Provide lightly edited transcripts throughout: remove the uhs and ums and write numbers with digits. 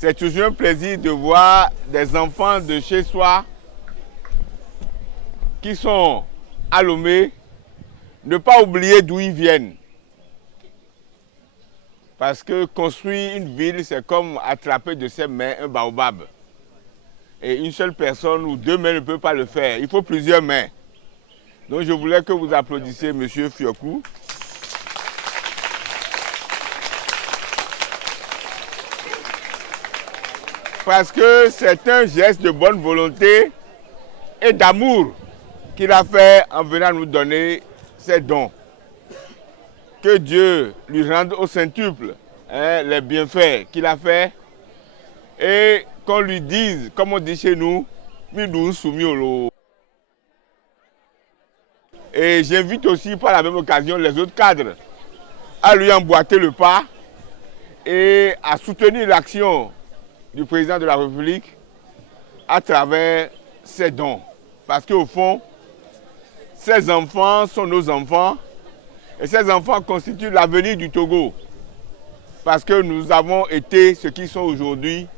C'est toujours un plaisir de voir des enfants de chez soi qui sont à Lomé, ne pas oublier d'où ils viennent. Parce que construire une ville, c'est comme attraper de ses mains un baobab. Et une seule personne ou deux mains ne peut pas le faire. Il faut plusieurs mains. Donc je voulais que vous applaudissiez M. Fiokou. Parce que c'est un geste de bonne volonté et d'amour qu'il a fait en venant nous donner ses dons. Que Dieu lui rende au centuple les bienfaits qu'il a fait et qu'on lui dise, comme on dit chez nous, Midou Soumiolo. Et j'invite aussi par la même occasion les autres cadres à lui emboîter le pas et à soutenir l'action du président de la République à travers ses dons. Parce qu'au fond, ces enfants sont nos enfants et ces enfants constituent l'avenir du Togo. Parce que nous avons été ce qu'ils sont aujourd'hui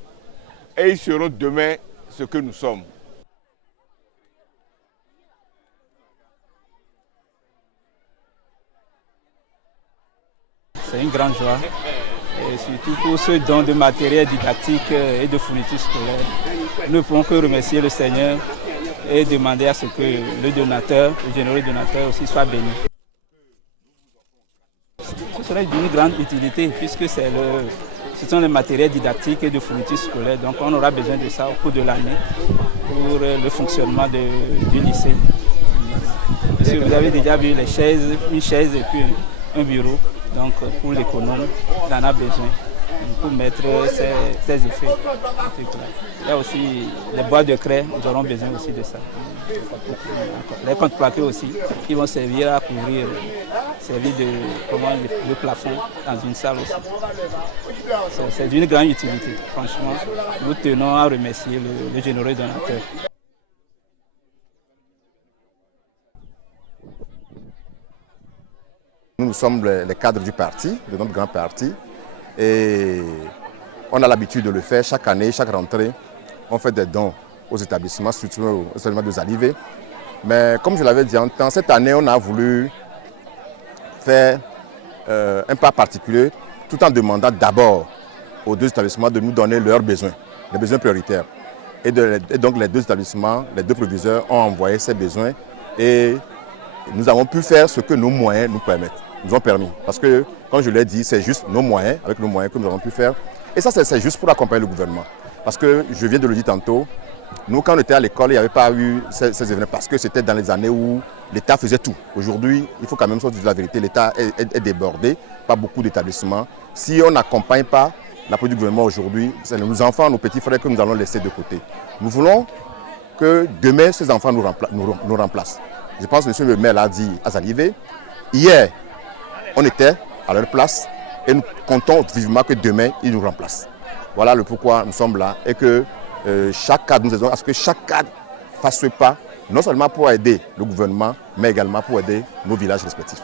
et ils seront demain ce que nous sommes. C'est une grande joie, et surtout pour ce don de matériel didactique et de fournitures scolaires. Nous ne pouvons que remercier le Seigneur et demander à ce que le donateur, le généreux donateur aussi soit béni. Ce serait d'une grande utilité puisque ce sont les matériels didactiques et de fournitures scolaires. Donc on aura besoin de ça au cours de l'année pour le fonctionnement du lycée. Si vous avez déjà vu les chaises, une chaise et puis un bureau. Donc pour l'économe, il en a besoin pour mettre ses effets. Il y a aussi les boîtes de craie, nous aurons besoin aussi de ça. Les contreplaqués aussi, qui vont servir à couvrir, le plafond dans une salle aussi. C'est d'une grande utilité. Franchement, nous tenons à remercier le généreux donateur. Nous sommes les cadres du parti, de notre grand parti, et on a l'habitude de le faire chaque année, chaque rentrée. On fait des dons aux établissements, surtout aux établissements de Zalivé. Mais comme je l'avais dit en temps, cette année, on a voulu faire un pas particulier, tout en demandant d'abord aux deux établissements de nous donner leurs besoins, les besoins prioritaires. Et donc les deux établissements, les deux proviseurs ont envoyé ces besoins et nous avons pu faire ce que nos moyens nous ont permis. Parce que, comme je l'ai dit, c'est juste nos moyens, avec nos moyens que nous avons pu faire. Et ça, c'est juste pour accompagner le gouvernement. Parce que, je viens de le dire tantôt, nous, quand on était à l'école, il n'y avait pas eu ces événements. Parce que c'était dans les années où l'État faisait tout. Aujourd'hui, il faut quand même sortir de la vérité. L'État est débordé par beaucoup d'établissements. Si on n'accompagne pas la politique du gouvernement aujourd'hui, c'est nos enfants, nos petits frères que nous allons laisser de côté. Nous voulons que demain, ces enfants nous remplacent. Je pense que M. le maire l'a dit à Zalivé. Hier, on était à leur place et nous comptons vivement que demain, ils nous remplacent. Voilà le pourquoi nous sommes là et que chaque cadre, nous aidons à ce que chaque cadre fasse ce pas, non seulement pour aider le gouvernement, mais également pour aider nos villages respectifs.